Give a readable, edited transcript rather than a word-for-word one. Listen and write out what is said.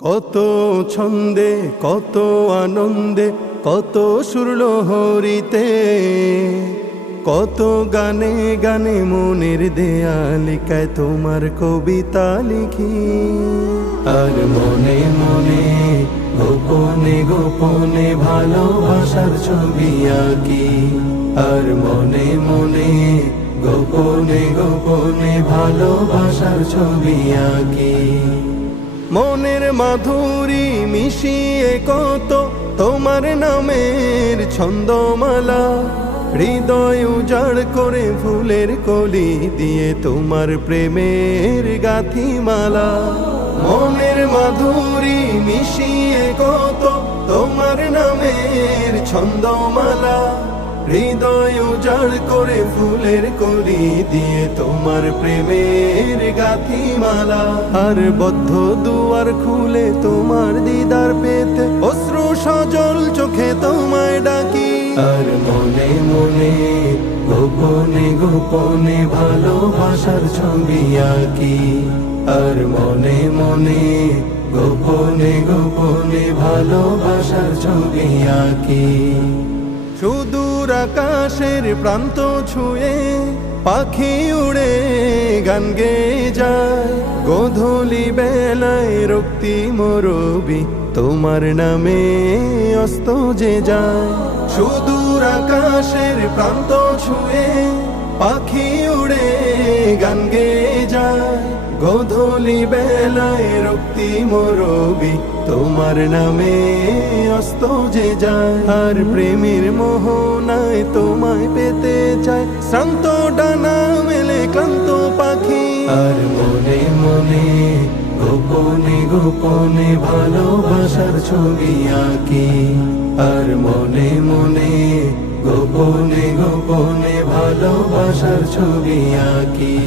কত ছন্দে কত আনন্দে কত সুরলহরীতে কত গানে গানে মনের দেয়ালিকায় তোমার কবিতা লিখি। আর মনে মনে গোপনে গোপনে ভালোবাসার ছবি আঁকি। আর মনে মনে গোপনে গোপনে ভালোবাসার ছবি আঁকি। মনের মাধুরী মিশিয়ে কত তোমার নামের ছন্দমালা, হৃদয় উজাড় করে ফুলের কলি দিয়ে তোমার প্রেমের গাথিমালা। মনের মাধুরী মিশিয়ে কত তোমার নামের ছন্দমালা, হৃদয় উজাড় করে ফুলের কলি দিয়ে তোমার প্রেমের গাথিমালা। আর বদ্ধ দুয়ার খুলে তোমার দিদার পেতে অশ্রু সজল চোখে তোমায় ডাকি। আর মনে মনে গোপনে গোপনে ভালোবাসার ছবি আঁকি। আর মনে মনে গোপনে গোপনে ভালোবাসার ছবি আঁকি। সুদূর আকাশের প্রান্ত ছুঁয়ে পাখি উড়ে গান গেয়ে যায়, গোধূলি বেলায় রক্তিম রবি তোমার নামে অস্ত যে যায়। সুদূর আকাশের প্রান্ত ছুঁয়ে পাখি উড়ে গান গেয়ে যায়, গোধূলি বেলায় রক্তিম রবি তোমার নামে অস্ত যে যায়। আর প্রেমের মোহনায় তোমায় পেতে চায় শ্রান্ত ডানা মেলে ক্লান্ত পাখি। আর মনে মনে গোপনে গোপনে ভালোবাসার ছবি আঁকি। আর মনে মনে গোপনে গোপনে ভালোবাসার ছবি আঁকি।